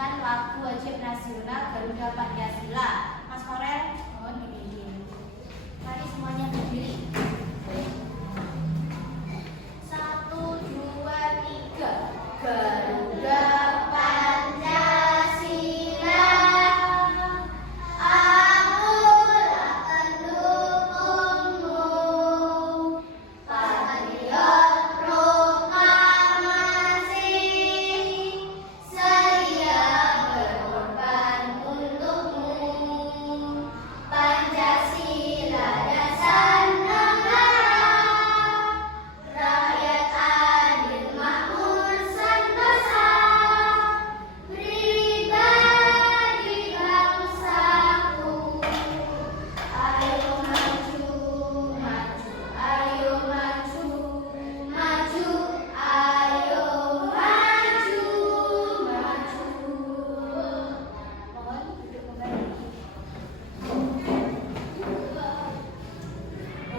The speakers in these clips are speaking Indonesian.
menyanyikan lagu wajib nasional Garuda Pancasila. Mas Korel, mohon dipimpin. Mari semuanya berdiri. 1, 2, 3. Garuda Pancasila, akulah pendukungmu, patriot proklamasi, saya berkorban untukmu. Pancasila dasar negara, rakyat adil makmur sentosa, pribadi bangsaku. Ayo maju, maju, ayo maju, maju, ayo maju, maju. Mohon duduk kembali.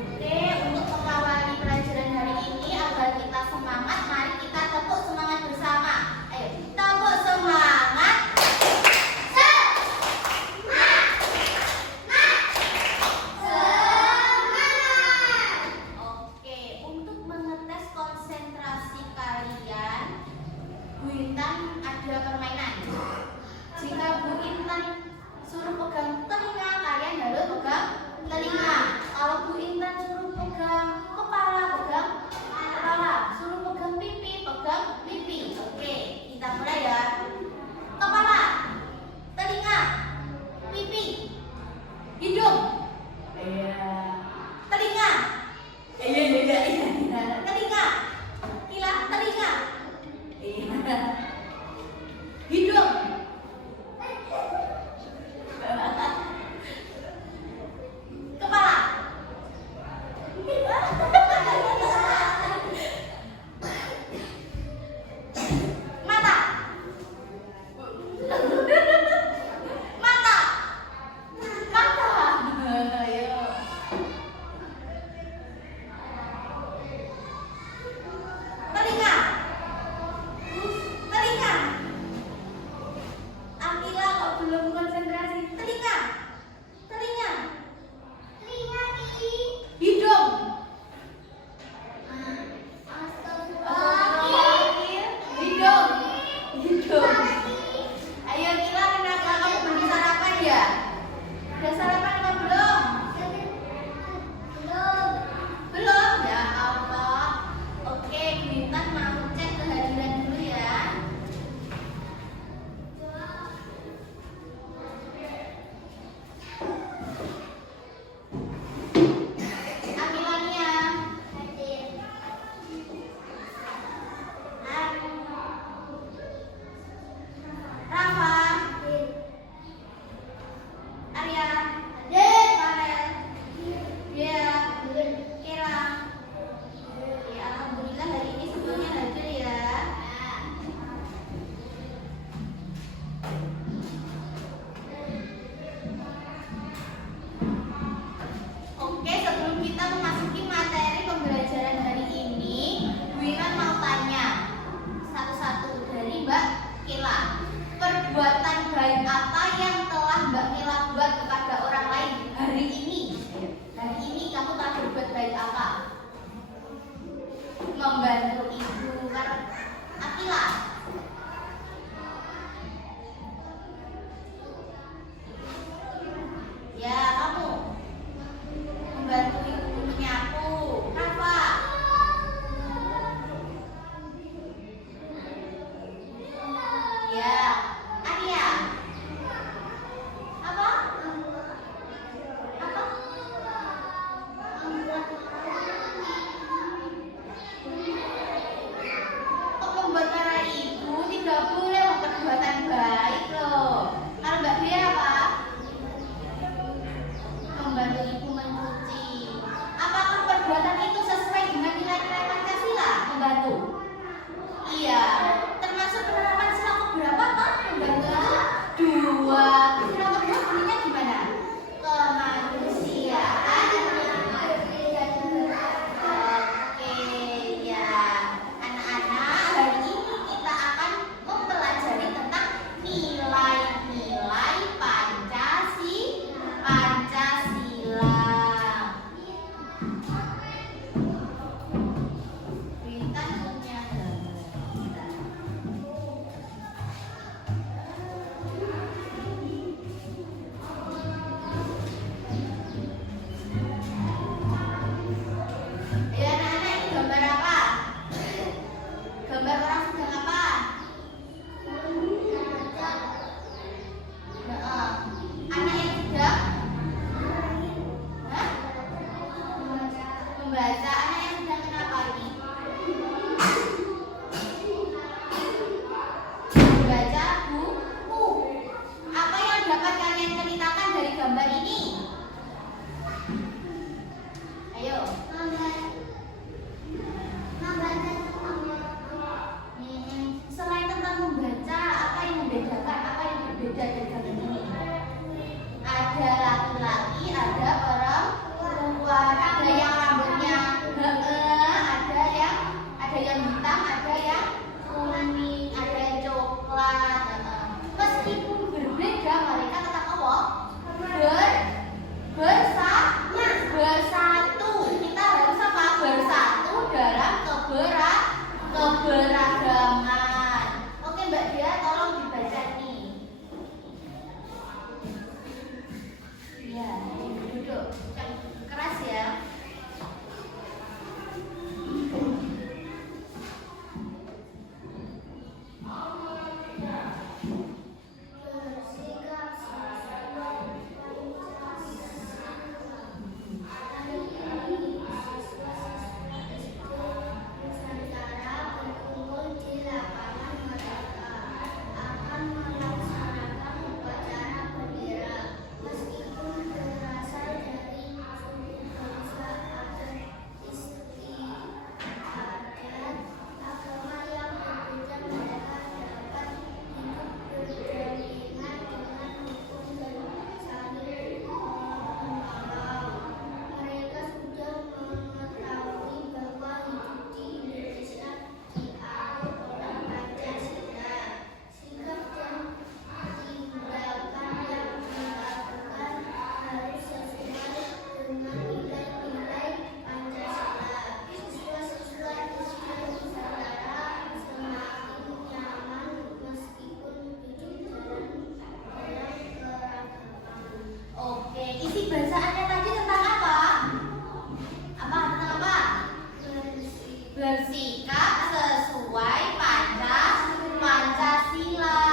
Oke, untuk mengawali pelajaran hari ini agar kita semangat, mari kita tepuk semangat bersama. Ayo, tepuk semangat. Semangat. Oke, untuk mengetes konsentrasi kalian, Bu Intan ada permainan. Jika Bu Intan suruh pegang telinga, kalian harus pegang telinga. Kalau Bu Intan suruh pegang kepala, pegang kepala. Suruh pegang pipi, pegang pipi. Oke, kita mulai ya. Kepala, telinga, pipi, hidung. Telinga. Telinga. Kila, telinga. Hidung. Kepala. Mata. Mata. Mata. Ayo. Telinga. Telinga. Akila kok belum konsentrasi. Telinga. Telinga. Telinga ini. Hidung. Hidung. Hidung. Ayo Kila, kenapa kamu belum sarapan ya? Udah sarapan apa belum? Belum? Ya Allah. Oke, Bintan mau cek kehadiran dulu ya. Akilania. Rafa. Arya. Farel. Dia. Kira. Ya, alhamdulillah hari ini semuanya hadir ya. Oke, sebelum kita memasuki materi pembelajaran hari ini, Bu Iman mau tanya satu-satu dari Mbak Kila. Perbuatan baik apa yang telah Mbak Kila buat kepada orang lain hari ini? Hari ini kamu telah berbuat baik apa? Membantu ibu kan? Akila. Ya, kamu membantu ibu menyapu. Rafa. Ya, Arya. Apa dari gambar ini. Ada laki-laki, ada perempuan, ada yang rambutnya ada yang hitam, ada yang kuning, ada yang coklat. Meskipun berbeda, mereka tetap apa? Bersatu. Kita harus apa? Bersatu dalam keberagaman. Oke Mbak Dia, tolong dibaca nih. Ya, duduk. Yang keras ya. Isi bacaannya tadi tentang apa? Tentang apa? Bersikap sesuai Pancasila.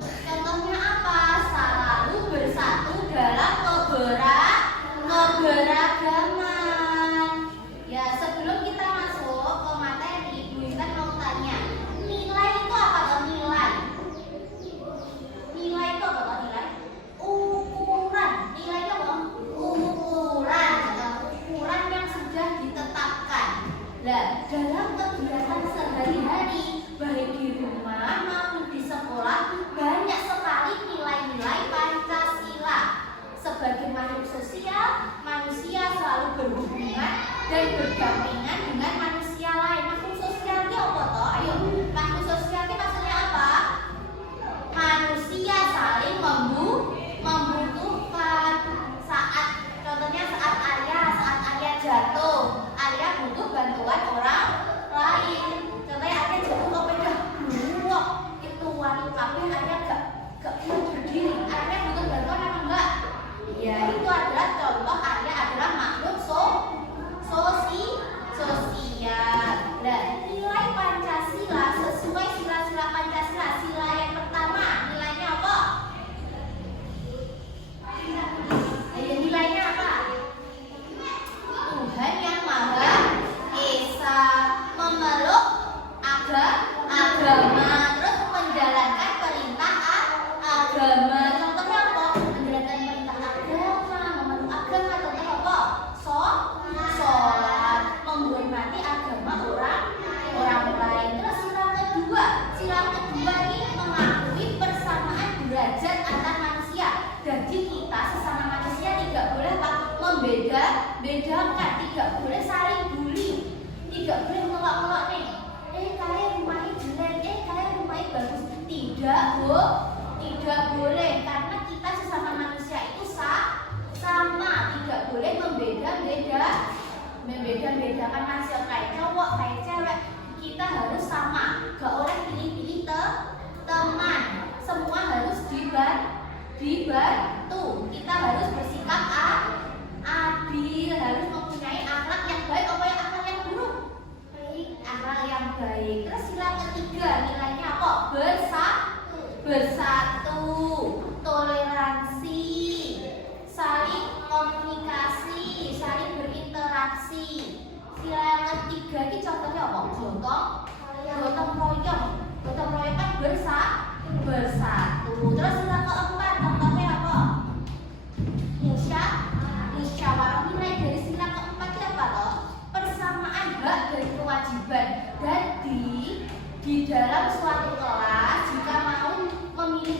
Contohnya apa? Selalu bersatu dalam keberagaman. Ya, sebelum kita masuk ke materi, Bu Intan mau tanya, nilai itu apa toh? Nilai itu apa toh? Ukuran. Nilai itu apa? Ukuran yang sudah ditetapkan. Nah, dalam kegiatan sehari-hari, baik di rumah maupun di sekolah, banyak sekali nilai-nilai Pancasila. Sebagai makhluk sosial, manusia selalu berhubungan dan berdampingan dengan manusia lain. Makhluk sosial itu apa toh? Ayo, makhluk sosial itu maksudnya apa? Manusia saling membutuhkan. Contohnya saat Arya jatuh, Arya butuh bantuan orang lain. Contohnya Arya jatuh ke pedah blok, itu wanita tapi Arya gak bisa berdiri. Arya butuh bantuan apa enggak? Ya, itu adalah contoh Arya adalah makhluk sosial. Nah, nilai Pancasila sesuai sila-sila Pancasila. Sila yang pertama, nilainya apa? Nilainya apa? Tuhan yang Maha Esa, memeluk agama, terus menjalankan perintah agama. Contohnya apa? Menjalankan perintah agama, memeluk agama. Contohnya apa? Sholat, menghormati agama orang lain. Terus sila kedua ini mengakui persamaan derajat antar manusia. Jadi kita sesama manusia tidak boleh membedakan, tidak boleh saling bully, tidak boleh melok-melok nih. Kalian rumahnya jelek, kalian rumahnya bagus. Tidak boleh, karena kita sesama manusia itu sama, tidak boleh membedakan manusia kayak cowok, kayak cewek. Kita harus sama, gak boleh pilih-pilih teman. Semua harus dibantu. Kita harus bersikap adil, harus mempunyai akhlak yang baik. Apa yang akhlak yang buruk? Akhlak yang baik. Terus sila ketiga, nilainya apa? Bersatu, toleransi, saling komunikasi, saling berinteraksi. Sila yang ketiga ini contohnya apa? Gotong royong kan bersatu. Terus sila keempat contohnya apa? Musyawarah. Nilai dari sila keempat itu apa toh? Persamaan hak dan kewajiban. Dan di dalam suatu kelas jika mau memilih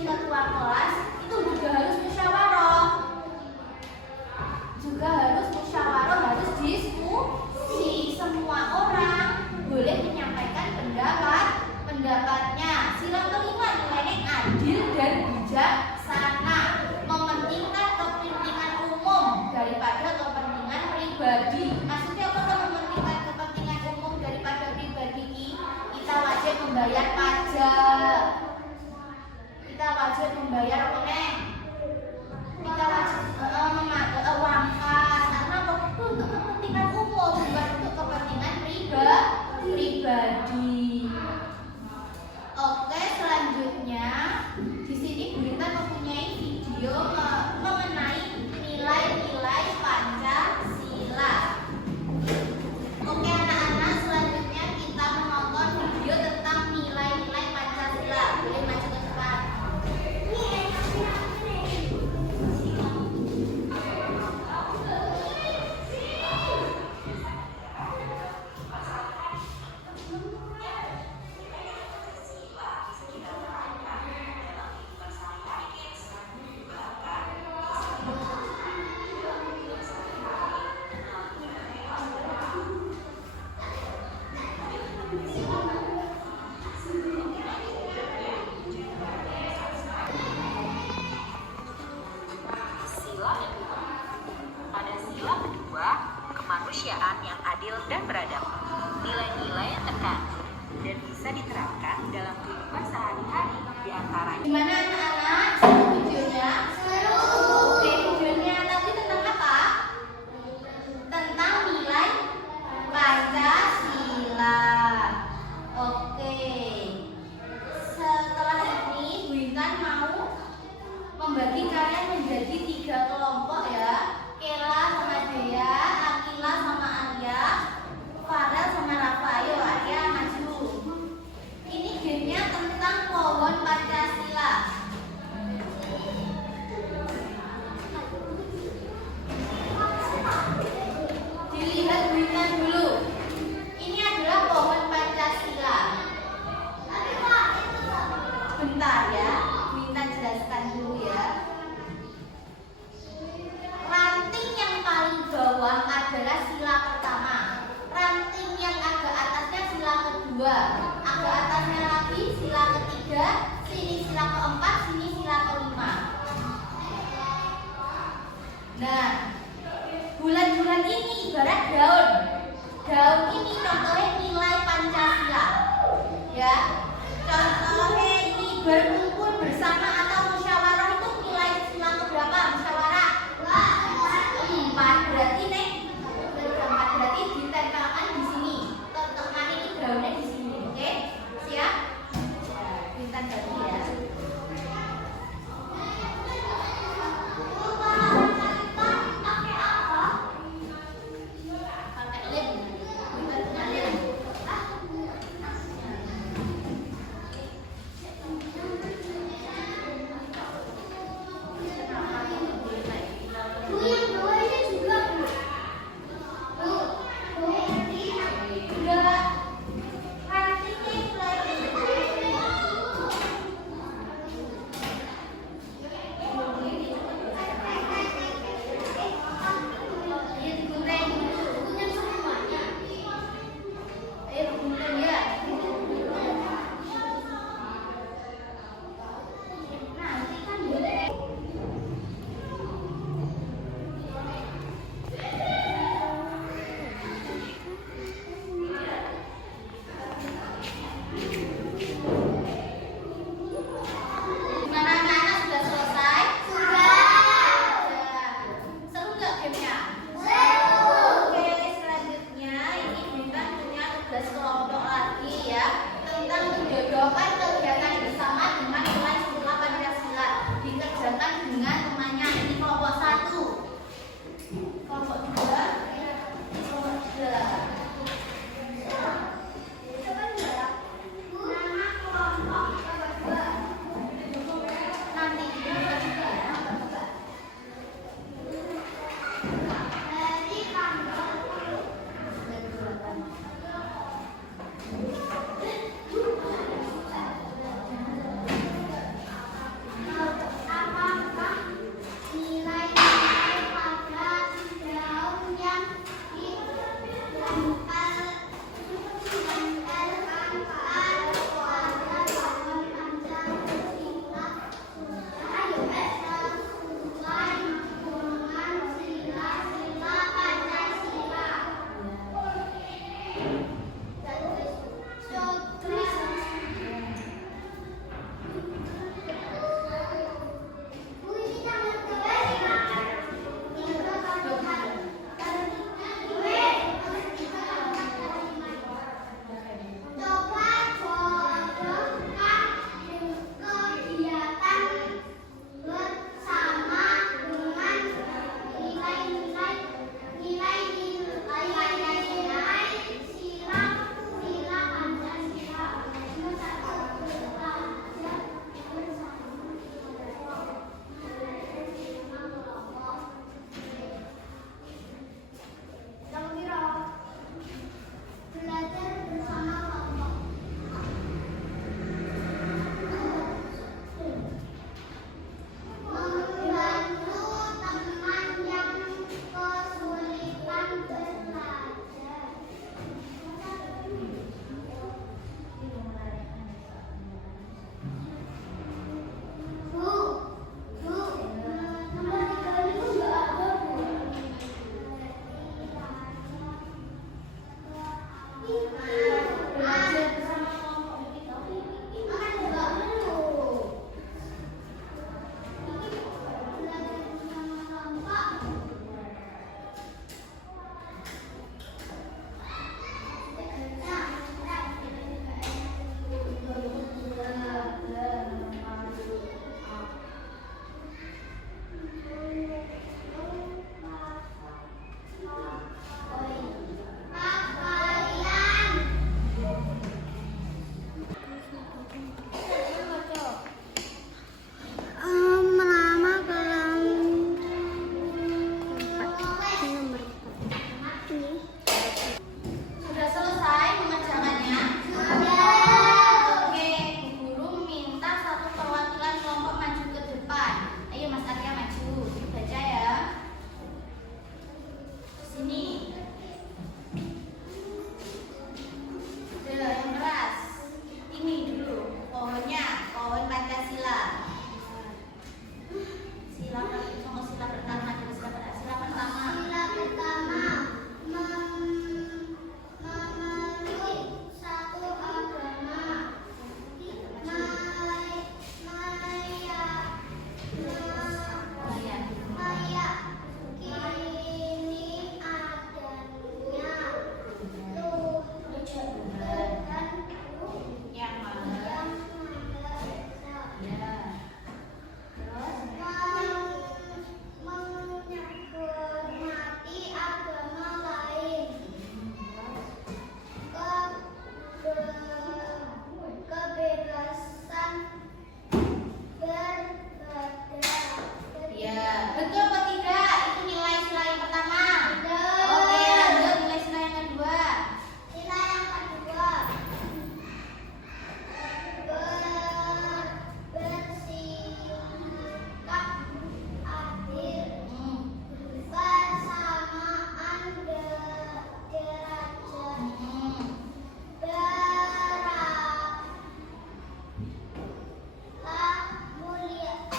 bijaksana, mementingkan kepentingan umum daripada kepentingan pribadi. Maksudnya apa tuh mementingkan kepentingan umum daripada pribadi? Kita wajib membayar pajak. Kita wajib membayar apa nih? Kita wajib memakai uang kas karena untuk kepentingan umum, bukan untuk kepentingan pribadi. Oke, selanjutnya di sini Bu Intan mempunyai video mengenai nilai-nilai Pancasila. Oke anak-anak, selanjutnya kita menonton video tentang nilai-nilai Pancasila. Boleh maju ke depan. Sila kedua. Pada sila kedua, kemanusiaan yang adil dan beradab. Nilai-nilai yang terkandung dan bisa diterapkan dalam kehidupan sehari-hari di antaranya. Gimana anak-anak? Seru videonya? Seru. Oke, videonya tadi tentang apa? Tentang nilai Pancasila. Oke. Setelah ini Bu Intan mau membagi kalian menjadi 3 kelompok ya. Kela sama Dea, Akila sama Arya, Farel sama Rafael. Arya maju. Ini gamenya tentang pohon Pancasila. Dilihat Bu Intan dulu. Ini adalah pohon Pancasila. Bentar ya, Bu Intan jelaskan dulu ya. Ranting yang paling bawah adalah sila pertama. Ranting yang agak atasnya sila kedua. Agak atasnya lagi sila ketiga. Sini sila keempat, sini sila kelima. Nah, bulan-bulan ini ibarat daun. Daun ini contohnya nilai Pancasila. Ya, contohnya ini berkumpul bersama atau musyawarah itu nilai sila keberapa? Musyawarah 4. Berarti nih 4 berarti ditempelkan di sini. Teman ini daunnya di sini. Oke, siap? Bintang ganti ya. Pakai lem. Bintang punya lem.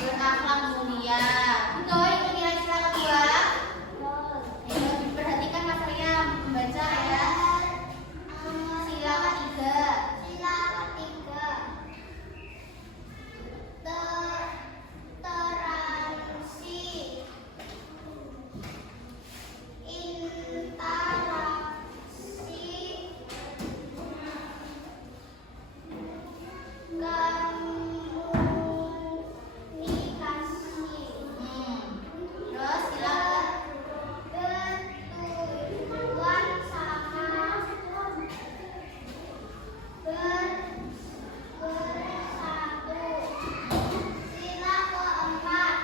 berakhlak mulia. Betul, itu nilai sila kedua. Ayo diperhatikan Mas Arya membaca ya. Sila ketiga. Toleransi, interaksi, komunikasi, Terus sila bertujuan sama, bersatu. Sila keempat,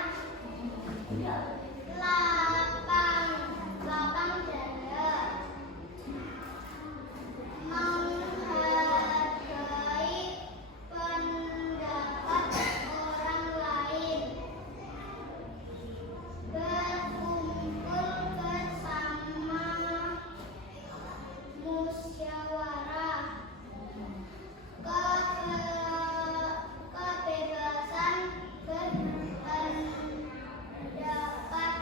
lapang dada, menghargai pendapat orang lain, berkumpul bersama, musyawarah, kebebasan berpendapat.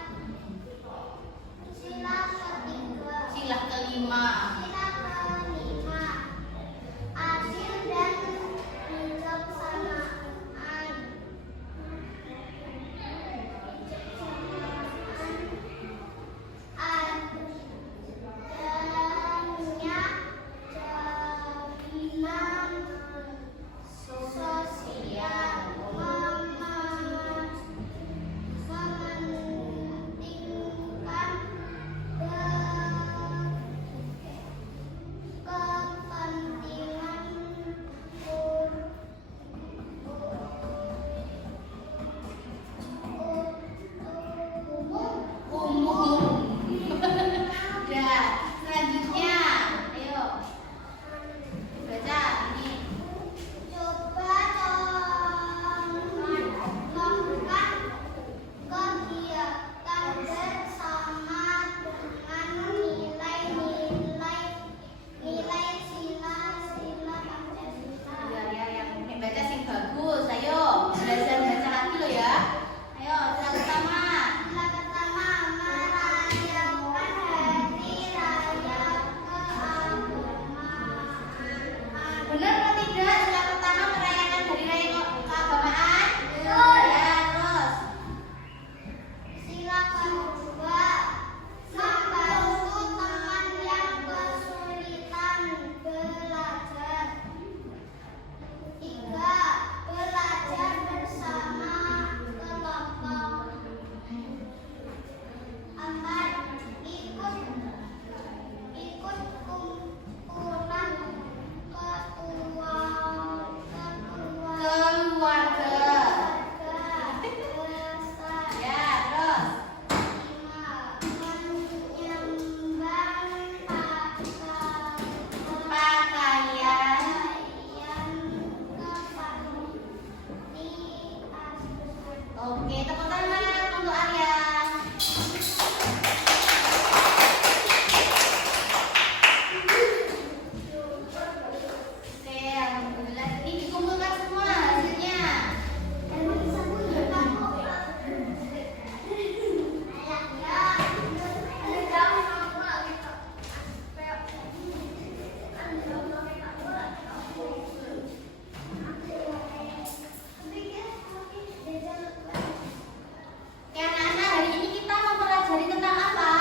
Sila ketiga. sila kelima. Sila kelima, adil dan bijaksanaan. Adanya jaminan sosial, mementingkan kepentingan Umum. Ya, selanjutnya. Ayo. Baca ini. coba melakukan kegiatan bersama dengan nilai sila Pancasila. Ya, yang baca sing bagus. Ayo, belajar baca lagi lo ya. Ayo, sila pertama. Sila pertama, merayakan hari raya keagamaan. Benar atau tidak? Sila pertama merayakan hari raya keagamaan. Betul. Ya, terus. Sila kedua, membantu teman yang kesulitan belajar. Tiga, belajar bersama kelompok. Empat, ikut kumpulan Keluarga. besar. Ya, terus. 5, menyumbang Pakaian. Oke, tepuk tangan untuk Arya. Oke, alhamdulillah. Ini dikumpulkan semua hasilnya. Oke, anak-anak, hari ini kita mempelajari tentang apa?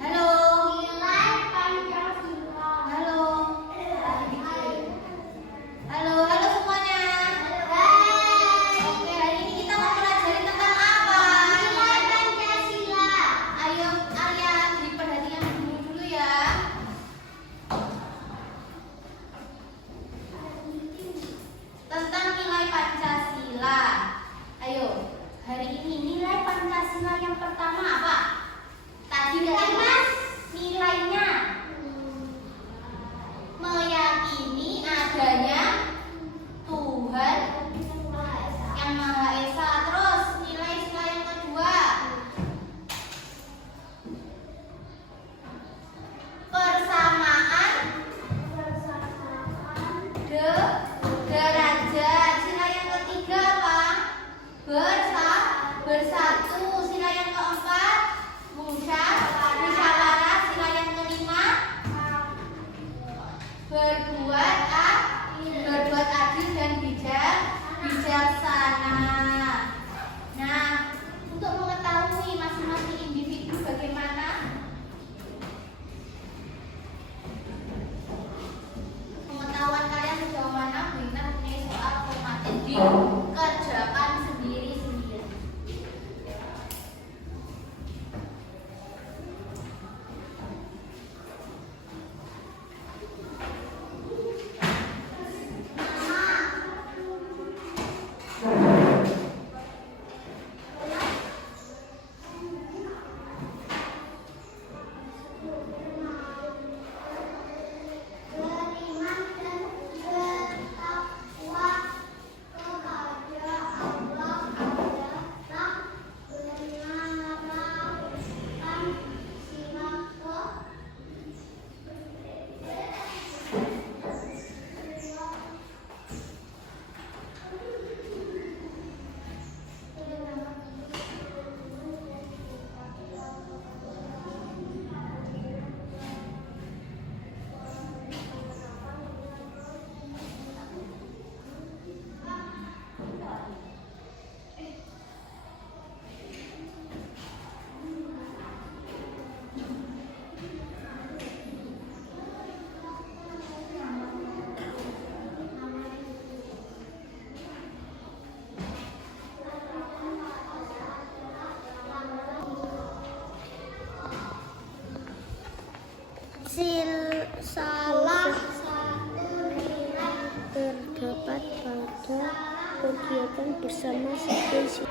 Halo. Nilai Pancasila. Halo. Halo semuanya. Oke, hari ini kita mempelajari tentang apa? Nilai Pancasila. Ayo, Arya, beri perhatian dulu ya. Tentang nilai Pancasila. Ayo, hari ini nilai Pancasila yang pertama apa? Tadi dari Mas, nilainya meyakini adanya Tuhan yang Maha Esa. Terus nilai sila yang kedua, persamaan derajat. Sila yang ketiga apa? salah satu nilai terdapat pada kegiatan bersama seperti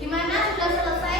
Gimana, sudah selesai